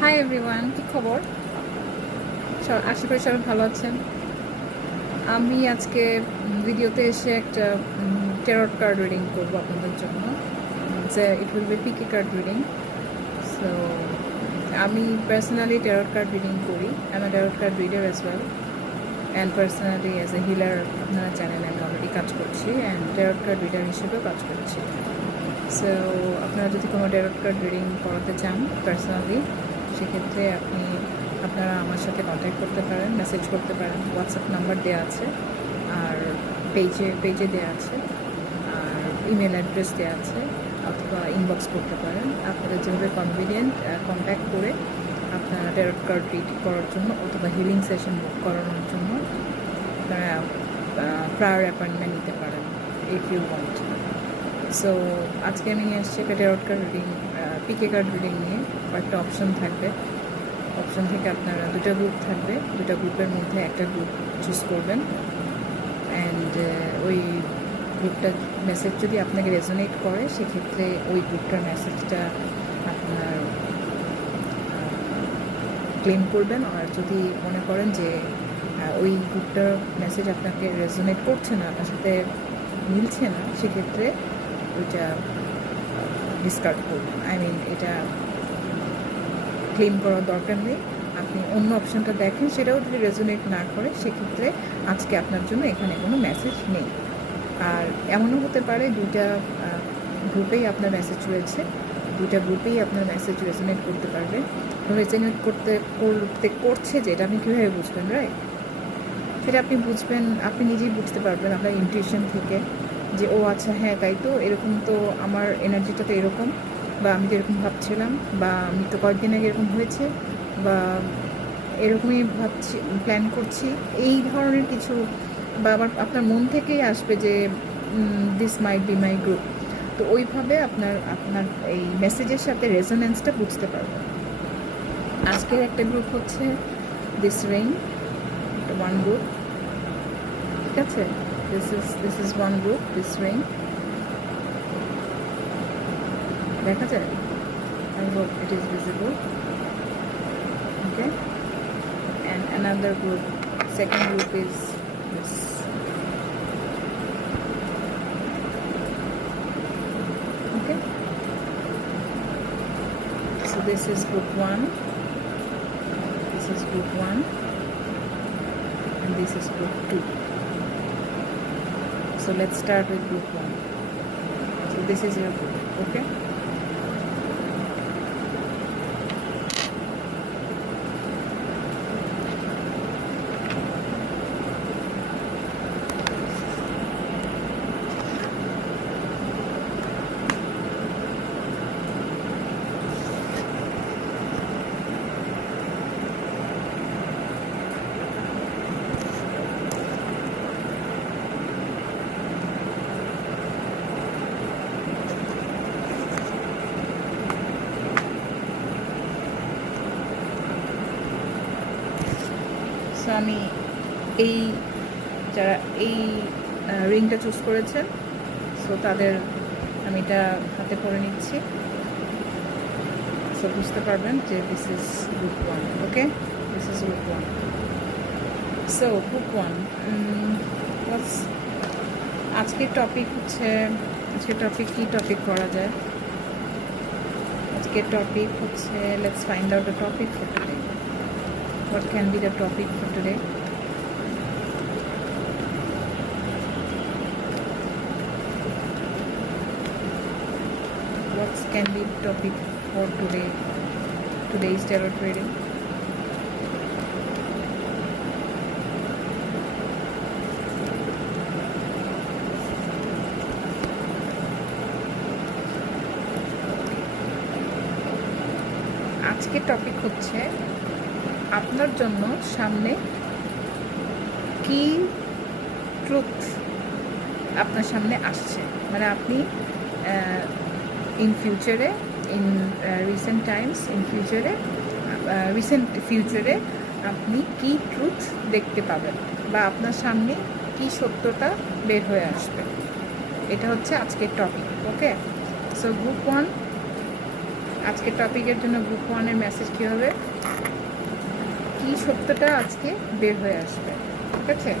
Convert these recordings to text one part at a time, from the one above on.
Hi everyone, কি খবর? আশা করি সবাই ভালো আছেন। আমি আজকে ভিডিওতে এসে একটা টেরট কার্ড রিডিং করবো আপনাদের জন্য। যে it will be pick a card reading. So আমি পার্সোনালি টেরট কার্ড রিডিং করি। I am tarot card reader as well, and personally as a healer আপনারা জানেন আমি অলরেডি কাজ করছি, অ্যান্ড টেরট কার্ড রিডার হিসেবেও কাজ করছি। সো আপনারা যদি কোনো টেরট কার্ড রিডিং করাতে চান পার্সোনালি, সেক্ষেত্রে আপনারা আমার সাথে কন্ট্যাক্ট করতে পারেন, মেসেজ করতে পারেন। হোয়াটসঅ্যাপ নাম্বার দেওয়া আছে, আর পেজে দেওয়া আছে, আর ইমেল অ্যাড্রেস দেওয়া আছে, অথবা ইনবক্স করতে পারেন। আপনাদের যেভাবে কনভিনিয়েন্ট কন্ট্যাক্ট করে আপনারা ট্যারট কার্ড রিড করার জন্য অথবা হিলিং সেশন বুক করানোর জন্য আপনারা প্রায়র অ্যাপয়েন্টমেন্ট নিতে পারেন ইফ ইউ ওয়ান্ট। সো আজকে আমি নিয়ে আসছি একটা ট্যারট কার্ড রিডিং, পিকে কার্ড রিডিং নিয়ে। কয়েকটা অপশন থাকবে। অপশন থেকে আপনারা দুটো গ্রুপ থাকবে, দুটো গ্রুপের মধ্যে একটা গ্রুপ চুজ করবেন, অ্যান্ড ওই গ্রুপটার মেসেজ যদি আপনাকে রেজোনেট করে সেক্ষেত্রে ওই গ্রুপটার মেসেজটা আপনার ক্লেম করবেন। আর যদি মনে করেন যে ওই গ্রুপটার মেসেজ আপনাকে রেজোনেট করছে না, আপনার সাথে মিলছে না, সেক্ষেত্রে ওইটা ডিসকার্ড করবেন। এটা ক্লেম করার দরকার নেই। আপনি অন্য অপশানটা দেখেন, সেটাও যদি রেজোনেট না করে সেক্ষেত্রে আজকে আপনার জন্য এখানে কোনো মেসেজ নেই। আর এমনও হতে পারে দুইটা গ্রুপেই আপনার মেসেজ রয়েছে, দুইটা গ্রুপেই আপনার মেসেজ রেজোনেট করতে পারবে। রেজোনেট করছে যে এটা আপনি কীভাবে বুঝবেন, রাইট? সেটা আপনি বুঝবেন, আপনি নিজেই বুঝতে পারবেন আপনার ইনটিউশন থেকে, যে ও আচ্ছা হ্যাঁ তাই তো, এরকম তো আমার এনার্জিটা তো এরকম, বা আমি তো এরকম ভাবছিলাম, বা আমি তো কয়েকদিন আগে এরকম হয়েছে, বা এরকমই ভাবছি, প্ল্যান করছি, এই ধরনের কিছু। বা আবার আপনার মন থেকেই আসবে যে this might be my group. তো ওইভাবে আপনার এই মেসেজের সাথে রেজোনেন্সটা বুঝতে পারবেন। আজকের একটা গ্রুপ হচ্ছে দিস রিং, ওয়ান গ্রুপ, ঠিক আছে? This is one group, this ring দেখা যায়। I hope it is visible. Okay, and another group, second group is this. Okay, so this is group 1, this is group 1, and this is group 2. So let's start with group 1. So this is your group. Okay, so আমি যারা এই রিংটা choose করেছেন, so তাদের আমি এটা হাতে পরে নিচ্ছি। সো বুঝতে পারবেন যে this is group 1। Okay, this is group 1। So group 1, আজকের টপিক কি টপিক করা যায়? আজকের টপিক হচ্ছে, let's find out the topic for today. What can be the topic for today? What can be the topic for today? Today's tarot reading. আজকের topic হচ্ছে আপনার জন্য সামনে কি ট্রুথ আপনার সামনে আসছে, মানে আপনি ইন ফিউচারে, ইন রিসেন্ট টাইমস, রিসেন্ট ফিউচারে আপনি কি ট্রুথ দেখতে পাবেন, বা আপনার সামনে কি সত্যটা বের হয়ে আসবে, এটা হচ্ছে আজকের টপিক। ওকে, সো গ্রুপ 1, আজকে টপিকের জন্য গ্রুপ ওয়ানের মেসেজ কী হবে, কী সত্যটা আজকে বের হয়ে আসবে। ঠিক আছে,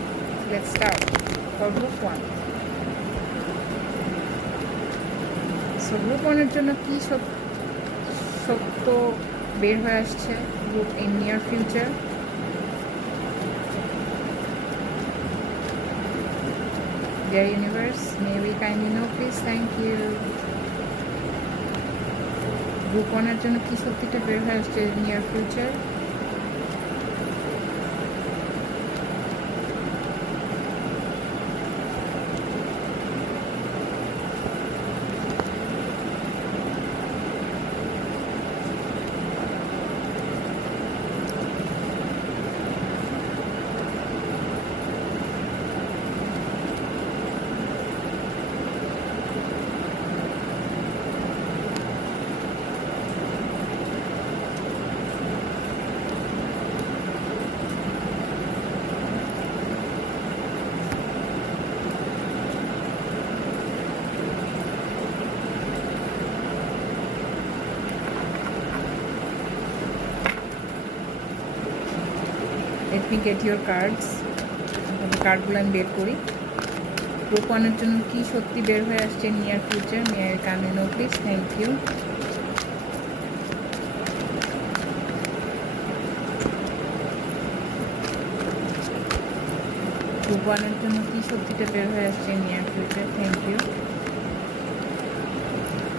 let's start for group one. So group ওয়ানের জন্য কী সত্য বের হয়ে আসছে group in near future. Dear universe, may we kindly know please, thank you. Group ওয়ানের জন্য কি সত্যিটা বের হয়ে আসছে near future. Let me get your cards. কার্ডগুলো আমি বের করি। গ্রুপ ওয়ানের জন্য কী সত্যি বের হয়ে আসছে near future, may I kindly know please, thank you. Group ওয়ানের জন্য কী সত্যিটা বের হয়ে আসছে near future, thank you.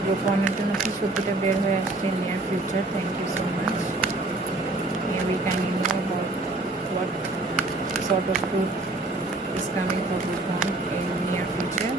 Group ওয়ানের জন্য কী সত্যিটা বের হয়ে আসছে near future, thank you so much. May we kindly know about what sort of truth is coming for group one in near future.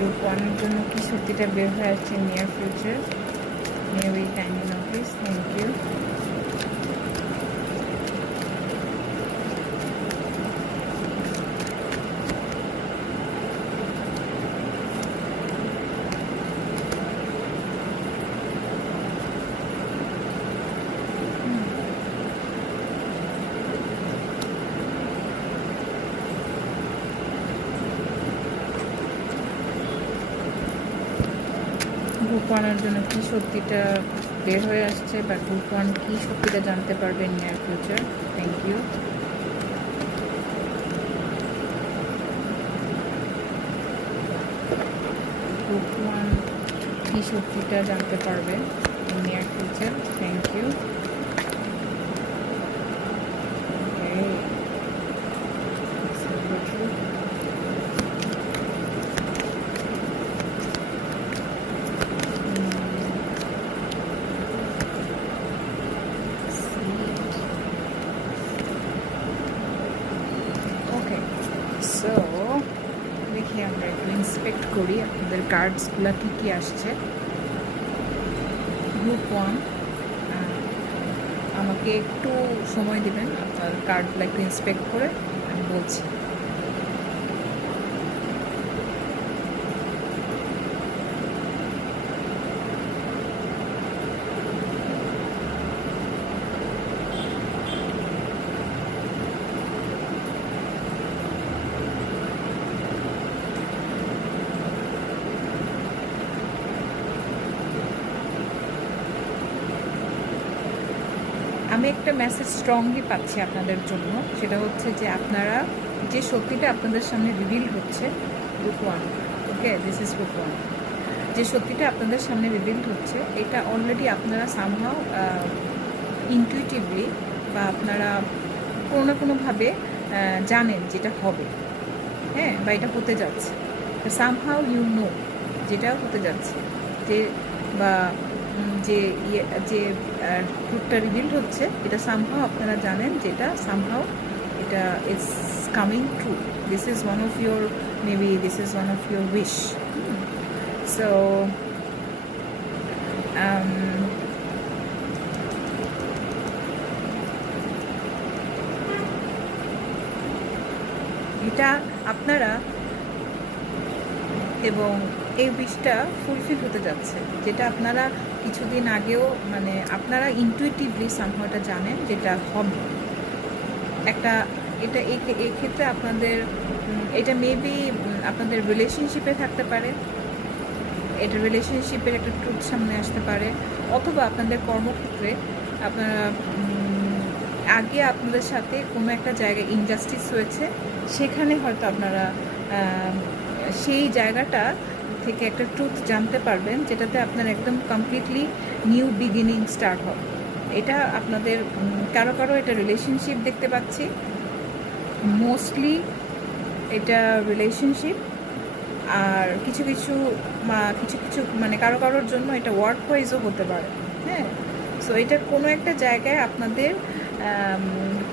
Group ওয়ানের জন্য কি সত্যিটা বের হয়ে আসছে near future, may we kindly know please, thank you. Group ওয়ানের জন্য কী সত্যিটা বের হয়ে আসছে বা গ্রুপ ওয়ান কী সত্যিটা জানতে পারবে near future, thank you. Group one কী সত্যিটা জানতে পারবে near future, thank you. So দেখি আমরা একটু ইন্সপেক্ট করি আপনাদের কার্ডসগুলো কী কী আসছে। গ্রুপ ওয়ান, আমাকে একটু সময় দিবেন, আপনার কার্ডগুলো একটু ইন্সপেক্ট করে আমি বলছি। আমি একটা মেসেজ স্ট্রংলি পাচ্ছি আপনাদের জন্য, সেটা হচ্ছে যে আপনারা যে সত্যিটা আপনাদের সামনে রিভিল হচ্ছে group one, okay, this is group one, যে সত্যিটা আপনাদের সামনে রিভিল হচ্ছে এটা অলরেডি আপনারা সামহাও ইনটুইটিভলি বা আপনারা কোনো না কোনোভাবে জানেন যেটা হবে, হ্যাঁ, বা এটা হতে যাচ্ছে, সামহাও ইউ নো যেটা হতে যাচ্ছে, যে বা যে যে ট্রুথটা রিভিল হচ্ছে এটা সামহাও আপনারা জানেন যেটা সামহাও এটা it's coming true, this is one of your, maybe this is one of your wish. So এটা আপনারা, এবং এই উইশটা ফুলফিল হতে যাচ্ছে, যেটা আপনারা কিছুদিন আগেও মানে আপনারা ইনটুইটিভলি সামহাওটা জানেন যেটা হবে একটা। এটা এই ক্ষেত্রে আপনাদের এটা মেবি আপনাদের রিলেশনশিপে থাকতে পারে, এটা রিলেশনশিপের একটা ট্রুথ সামনে আসতে পারে, অথবা আপনাদের কর্মক্ষেত্রে আপনারা আগে আপনাদের সাথে কোনো একটা জায়গায় ইনজাস্টিস হয়েছে, সেখানে হয়তো আপনারা সেই জায়গাটা থেকে একটা ট্রুথ জানতে পারবেন, যেটাতে আপনার একদম কমপ্লিটলি নিউ বিগিনিং স্টার্ট হবে। এটা আপনাদের কারো কারো এটা রিলেশনশিপ দেখতে পাচ্ছি, মোস্টলি এটা রিলেশনশিপ, আর কিছু কিছু মানে কারো কারোর জন্য এটা ওয়ার্ক ওয়াইজও হতে পারে। হ্যাঁ, সো এটা কোনো একটা জায়গায় আপনাদের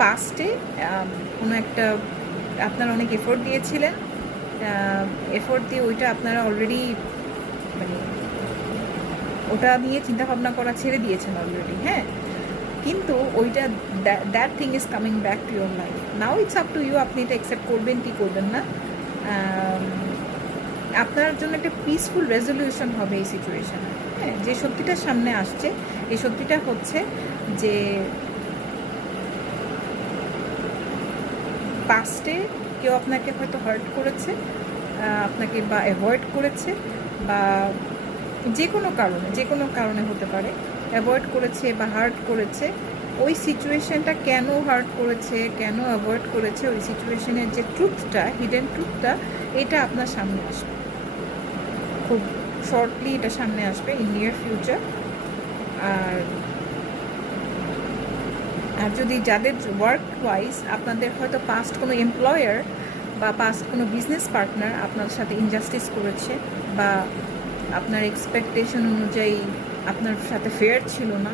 পাস্টে কোনো একটা আপনারা অনেক এফোর্ট দিয়েছিলেন, এফোর্ট দিয়ে ওইটা আপনারা অলরেডি মানে ওটা নিয়ে চিন্তাভাবনা করা ছেড়ে দিয়েছেন অলরেডি। হ্যাঁ, কিন্তু ওইটা that thing is coming back to your life now. It's up to you, আপনি এটা অ্যাকসেপ্ট করবেন কি করবেন না। আপনার জন্য একটা পিসফুল রেজলিউশন হবে এই সিচুয়েশানে। হ্যাঁ, যে সত্যিটা সামনে আসছে, এই সত্যিটা হচ্ছে যে পাস্টে কেউ আপনাকে হয়তো হার্ট করেছে, আপনাকে বা অ্যাভয়েড করেছে, বা যে কোনো কারণে হতে পারে, অ্যাভয়েড করেছে বা হার্ট করেছে। ওই সিচুয়েশনটা কেন হার্ট করেছে, কেন অ্যাভয়েড করেছে, ওই সিচুয়েশনের যে ট্রুথটা, হিডেন ট্রুথটা, এটা আপনার সামনে আসবে খুব শর্টলি, এটা সামনে আসবে ইন নিয়ার ফিউচার। আর যদি যাদের ওয়ার্ক ওয়াইজ আপনাদের হয়তো পাস্ট কোনো এমপ্লয়ার বা পাস্ট কোনো বিজনেস পার্টনার আপনার সাথে ইনজাস্টিস করেছে, বা আপনার এক্সপেকটেশন অনুযায়ী আপনার সাথে ফেয়ার ছিল না,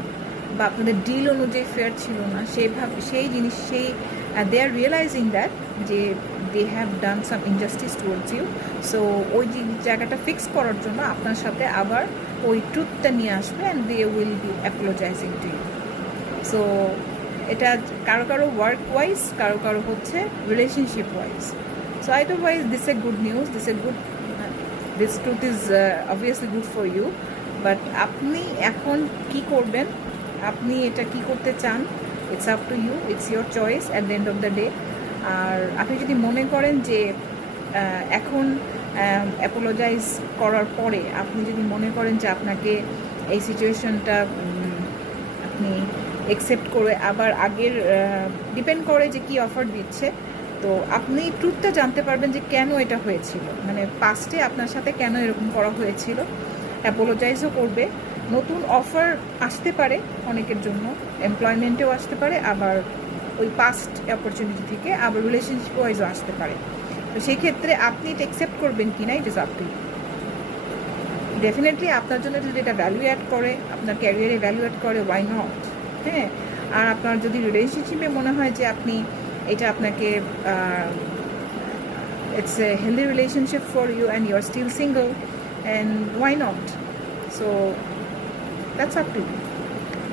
বা আপনাদের ডিল অনুযায়ী ফেয়ার ছিল না, সেই জিনিস দে আর রিয়েলাইজিং দ্যাট যে they have done some injustice towards you. So ওই জায়গাটা ফিক্স করার জন্য আপনার সাথে আবার ওই ট্রুথটা নিয়ে আসবে, and they will be apologising to you. So এটা কারো কারো ওয়ার্ক ওয়াইজ, কারো কারো হচ্ছে relationship wise. So otherwise this a good news, this truth is obviously good for you. But আপনি এখন কি করবেন, আপনি এটা কি করতে চান, it's up to you, it's your choice at the end of the day. আর আপনি যদি মনে করেন যে এখন অ্যাপোলোজাইজ করার পরে আপনি যদি মনে করেন যে আপনাকে এই সিচুয়েশনটা আপনি অ্যাকসেপ্ট করে আবার আগের ডিপেন্ড করে যে কি অফার দিচ্ছে, তো আপনি ট্রুথটা জানতে পারবেন যে কেন এটা হয়েছিল, মানে পাস্টে আপনার সাথে কেন এরকম করা হয়েছিল। অ্যাপোলোজাইজও করবে, নতুন অফার আসতে পারে অনেকের জন্য, এমপ্লয়মেন্টেও আসতে পারে, আবার ওই পাস্ট অপরচুনিটি থেকে আবার রিলেশনশিপ ওয়াইজও আসতে পারে। তো সেই ক্ষেত্রে আপনি এটা অ্যাকসেপ্ট করবেন কি না, it is up to you. Definitely আপনার জন্য যদি এটা ভ্যালু অ্যাড করে, আপনার ক্যারিয়ারে ভ্যালু অ্যাড করে, ওয়াই নট। হ্যাঁ, আর আপনার যদি রিলেশনশিপে মনে হয় যে আপনি এটা আপনাকে it's a healthy relationship for you and you are still single, and why not. So that's up to you.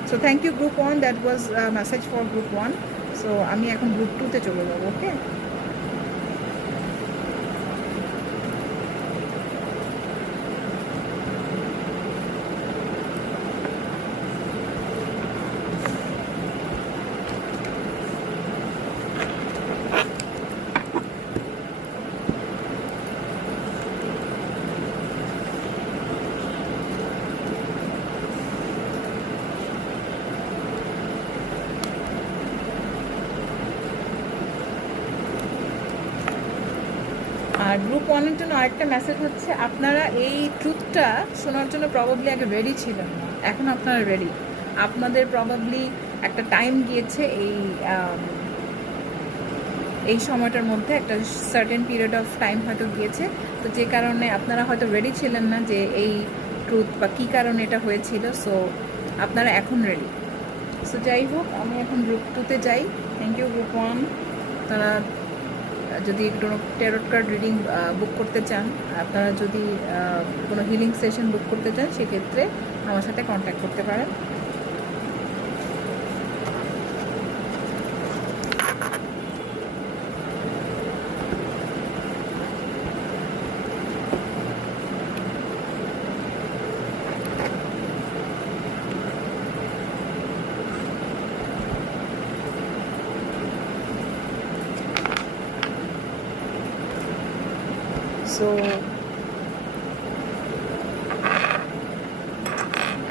So thank you group 1, that was message for group 1। সো আমি এখন গ্রুপ 2-তে চলে যাবো। ওকে, আর গ্রুপ 1-এর জন্য আরেকটা মেসেজ হচ্ছে, আপনারা এই ট্রুথটা শোনার জন্য প্রবাবলি আগে রেডি ছিলেন না, এখন আপনারা রেডি। আপনাদের প্রবাবলি একটা টাইম গিয়েছে, এই সময়টার মধ্যে একটা সার্টেন পিরিয়ড অফ টাইম হয়তো গিয়েছে, তো যে কারণে আপনারা হয়তো রেডি ছিলেন না যে এই ট্রুথ বা কী কারণে এটা হয়েছিল। সো আপনারা এখন রেডি। সো যাই হোক, আমি এখন গ্রুপ 2-তে যাই। Thank you group 1। আপনারা যদি কোনো ট্যারট কার্ড রিডিং বুক করতে চান, আপনারা যদি কোনো হিলিং সেশন বুক করতে চান, সেক্ষেত্রে আমার সাথে কন্ট্যাক্ট করতে পারেন। সো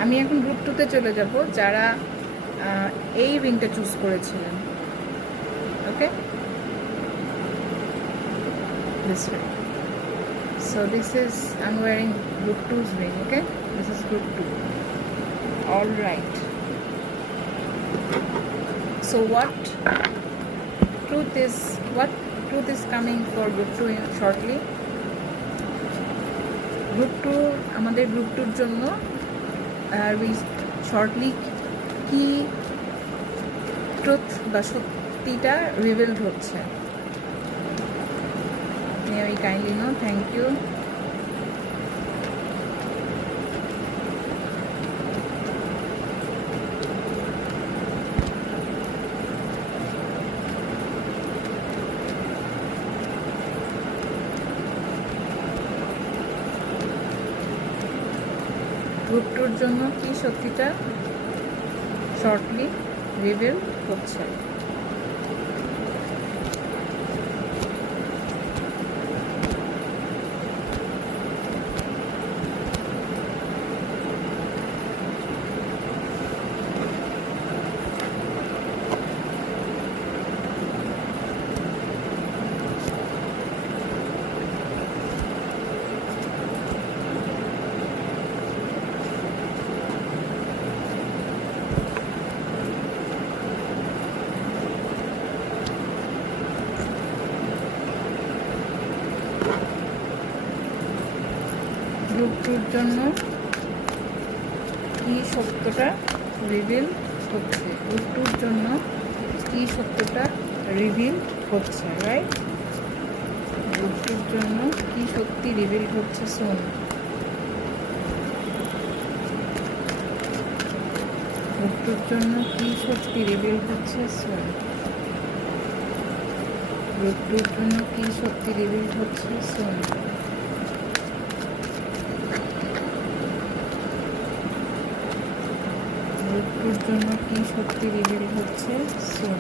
আমি এখন গ্রুপ 2-তে চলে যাব, যারা এই রিংটা চুজ করেছিলেন। ওকে, this ring. So this is, I'm wearing group 2's ring. Okay, this is group 2. All right. So what truth is coming for group 2 shortly? Group 2, আমাদের গ্রুপ 2-র জন্য শর্টলি কি ট্রুথ বা সত্যিটা রিভিলড হচ্ছে। Very kindly no, thank you. Group 2-র জন্য কি সত্যিটা শর্টলি রিভিল হচ্ছে। গ্রুপ 2-র জন্য কি সত্যটা রিভিল হচ্ছে। গ্রুপ 2-র জন্য কি সত্যটা রিভিল হচ্ছে, রাইট? গ্রুপ 2-র জন্য কি সত্যি রিভিল হচ্ছে, শোন। গ্রুপ 2-র জন্য কি সত্যি রিভিল হচ্ছে, শোন। গ্রুপ 2-র জন্য কি সত্যি রিভিল হচ্ছে, শোন। গ্রুপ 2-র জন্য কি সত্যি রিভিল হচ্ছে, শোন।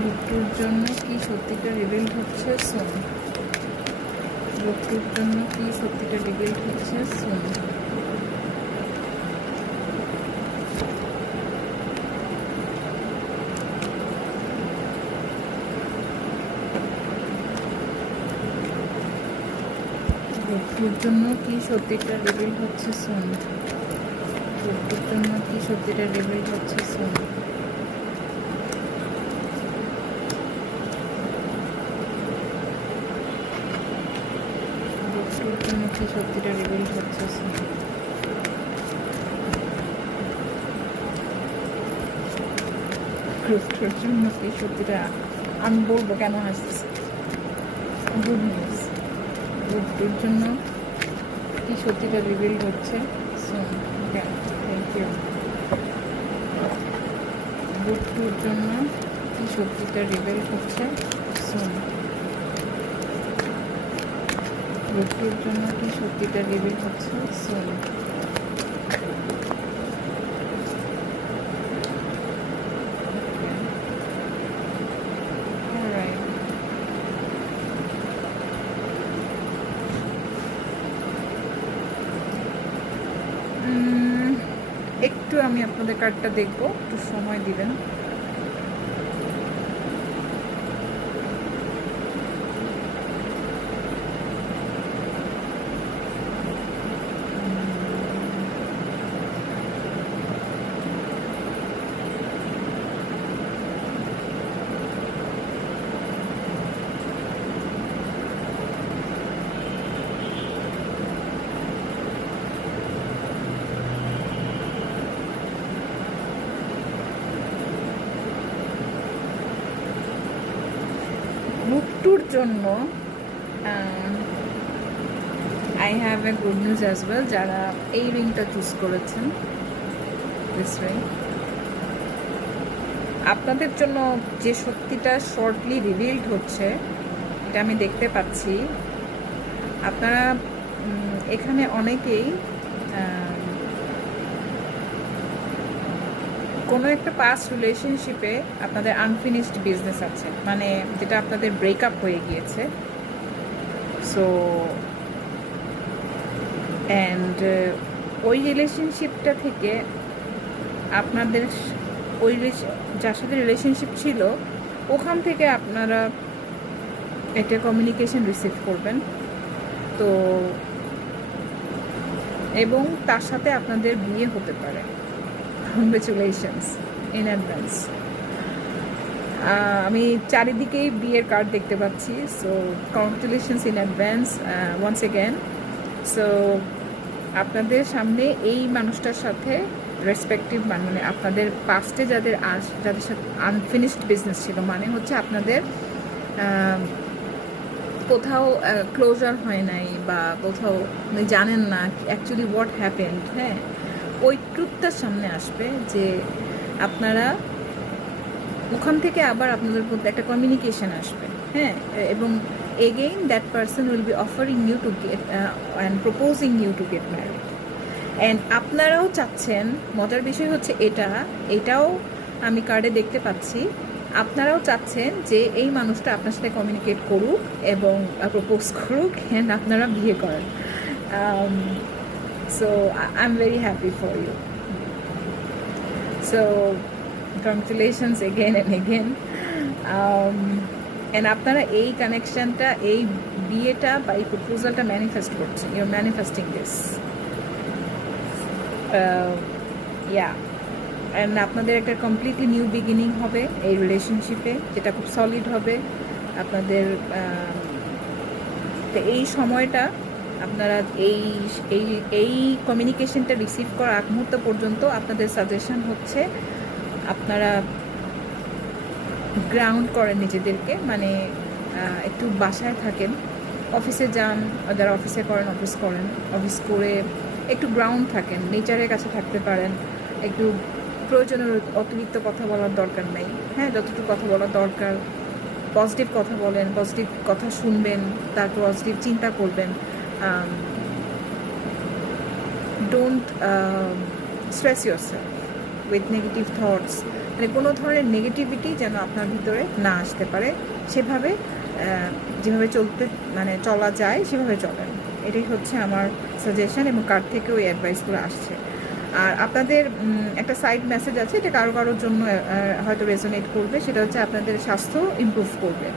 গ্রুপ 2-র জন্য কি সত্যিটা রিভিল হচ্ছে, শোন। গ্রুপ 2-র জন্য কি সত্যিটা রিভিল হচ্ছে, শোন। গ্রুপ 2-র জন্য কি সত্যিটা রিভিল হচ্ছে, শোন। গ্রুপ 2-র জন্য কি সত্যিটা রিভিল হচ্ছে, শোন। জন্য কি সত্যিটা রিভিল হচ্ছে, গ্রুপ 2-র জন্য কি সত্যিটা, আমি বলবো কেন হাসতেছে, গুড নিউজ। গ্রুপ 2-র জন্য কি সত্যিটা রিভিল হচ্ছে, থ্যাংক ইউ। গ্রুপ 2-র জন্য কি সত্যিটা রিভিল হচ্ছে, শোন। গ্রুপ 2-র জন্য কি সত্যিটা রিভিল হচ্ছে, শোন। একটু আমি আপনাদের কার্ডটা দেখবো, একটু সময় দিবেন। জন্য I have a good news as well, যারা এই রিংটা চুজ করেছেন, দিস রিং, আপনাদের জন্য যে সত্যিটা শর্টলি রিভিলড হচ্ছে এটা আমি দেখতে পাচ্ছি। আপনারা এখানে অনেকেই কোনো একটা পাস্ট রিলেশনশিপে আপনাদের আনফিনিশড বিজনেস আছে, মানে যেটা আপনাদের ব্রেকআপ হয়ে গিয়েছে। সো অ্যান্ড ওই রিলেশনশিপটা থেকে আপনাদের ওই যার সাথে রিলেশনশিপ ছিল ওখান থেকে আপনারা একটা কমিউনিকেশন রিসিভ করবেন। তো এবং তার সাথে আপনাদের বিয়ে হতে পারে। Congratulations in advance. আমি চারিদিকেই বিয়ের কার্ড দেখতে পাচ্ছি, so congratulations in advance once again. সো আপনাদের সামনে এই মানুষটার সাথে রেসপেক্টিভ মানে আপনাদের পাস্টে যাদের সাথে আনফিনিশড বিজনেস ছিল, মানে হচ্ছে আপনাদের কোথাও ক্লোজার হয় নাই বা কোথাও জানেন না অ্যাকচুয়ালি হোয়াট হ্যাপেন্ড, হ্যাঁ, ওই ট্রুথটার সামনে আসবে যে আপনারা ওখান থেকে আবার আপনাদের মধ্যে একটা কমিউনিকেশন আসবে, হ্যাঁ, এবং again that person will be offering you to get and proposing you to get married. অ্যান্ড আপনারাও চাচ্ছেন, মজার বিষয় হচ্ছে এটাও আমি কার্ডে দেখতে পাচ্ছি, আপনারাও চাচ্ছেন যে এই মানুষটা আপনার সাথে কমিউনিকেট করুক এবং প্রপোজ করুক অ্যান্ড আপনারা বিয়ে করেন। So I am very happy for you. So congratulations again and again. And আপনারা এই কানেকশানটা, এই বিয়েটা বা এই প্রপোজালটা ম্যানিফেস্ট করছেন, you are manifesting this. Yeah, and আপনাদের একটা কমপ্লিটলি নিউ বিগিনিং হবে এই রিলেশনশিপে, যেটা খুব সলিড হবে আপনাদের। তো এই সময়টা আপনারা এই এই এই কমিউনিকেশনটা রিসিভ করার আগ মুহূর্ত পর্যন্ত আপনাদের সাজেশন হচ্ছে আপনারা গ্রাউন্ড করেন নিজেদেরকে, মানে একটু বাসায় থাকেন, অফিসে যান, যারা অফিসে করেন অফিস করেন, অফিস করে একটু গ্রাউন্ড থাকেন, নেচারের কাছে থাকতে পারেন, একটু প্রয়োজনের অতিরিক্ত কথা বলার দরকার নেই, হ্যাঁ, যতটুকু কথা বলার দরকার পজিটিভ কথা বলেন, পজিটিভ কথা শুনবেন, তারপর পজিটিভ চিন্তা করবেন। Don't stress yourself with negative thoughts, মানে কোনো ধরনের নেগেটিভিটি যেন আপনার ভিতরে না আসতে পারে, সেভাবে যেভাবে চলা যায় সেভাবে চলেন। এটাই হচ্ছে আমার সাজেশন, এবং কার্ড থেকেও এই অ্যাডভাইসগুলো আসছে। আর আপনাদের একটা সাইড মেসেজ আছে, এটা কারোর জন্য হয়তো রেজোনেট করবে, সেটা হচ্ছে আপনাদের স্বাস্থ্য ইমপ্রুভ করবে।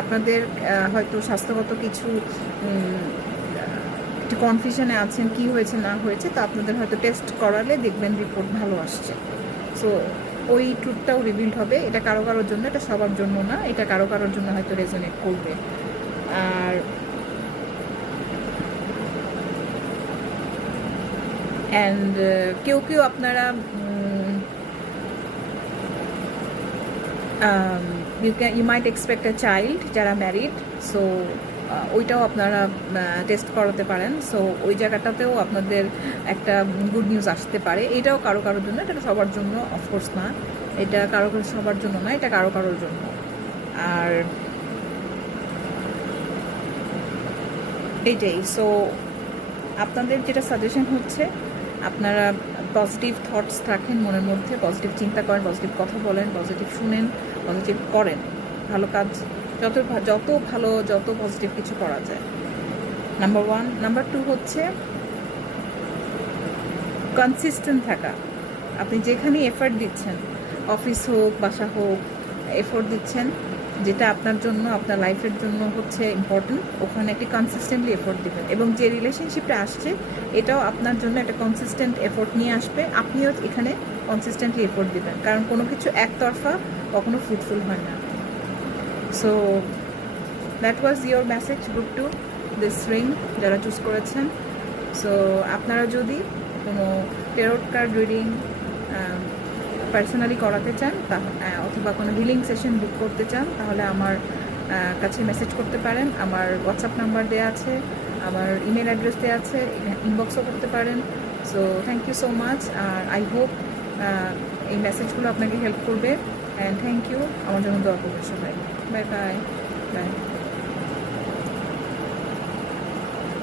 আপনাদের হয়তো স্বাস্থ্যগত কিছু একটু কনফিউশনে আছেন, কি হয়েছে না হয়েছে, তো আপনাদের হয়তো টেস্ট করালে দেখবেন রিপোর্ট ভালো আসছে। সো ওই ট্রুথটাও রিভিল হবে। এটা কারোর জন্য, এটা সবার জন্য না, এটা কারোর জন্য হয়তো রেজোনেট করবে। আর অ্যান্ড কেউ আপনারা you might expect a child যারা ম্যারিড, সো ওইটাও আপনারা টেস্ট করাতে পারেন। সো ওই জায়গাটাতেও আপনাদের একটা গুড নিউজ আসতে পারে। এটাও কারোর জন্য, এটা সবার জন্য অফকোর্স না, এটা সবার জন্য না, এটা কারোর জন্য। আর এইটাই। সো আপনাদের যেটা সাজেশন হচ্ছে, আপনারা পজিটিভ থটস রাখেন মনের মধ্যে, পজিটিভ চিন্তা করেন, পজিটিভ কথা বলেন, পজিটিভ শুনেন, পজিটিভ করেন, ভালো কাজ যত ভালো, যত পজিটিভ কিছু করা যায়, নাম্বার 1। নাম্বার 2 হচ্ছে কনসিস্টেন্ট থাকা। আপনি যেখানে এফোর্ট দিচ্ছেন, অফিস হোক বাসা হোক, এফোর্ট দিচ্ছেন যেটা আপনার জন্য, আপনার লাইফের জন্য হচ্ছে ইম্পর্টেন্ট, ওখানে একটি কনসিস্টেন্টলি এফোর্ট দিবেন। এবং যে রিলেশনশিপটা আসছে এটাও আপনার জন্য একটা কনসিস্টেন্ট এফোর্ট নিয়ে আসবে, আপনিও এখানে কনসিস্টেন্টলি এফোর্ট দিবেন, কারণ কোনো কিছু একতরফা কখনো ফ্রুটফুল হয় না। So that was your message book to this ring যারা চুজ করেছেন। সো আপনারা যদি কোনো ট্যারট কার্ড রিডিং পার্সোনালি করাতে চান, অথবা কোনো হিলিং সেশন বুক করতে চান, তাহলে আমার কাছে মেসেজ করতে পারেন। আমার হোয়াটসঅ্যাপ নাম্বার দেওয়া আছে, আমার ইমেল অ্যাড্রেস দেওয়া আছে, ইনবক্সও করতে পারেন। So thank you so much. আর আই হোপ এই মেসেজগুলো আপনাকে হেল্প করবে। অ্যান্ড থ্যাংক ইউ, আমার জন্য দোয়া করবেন সবাই। Bye bye bye.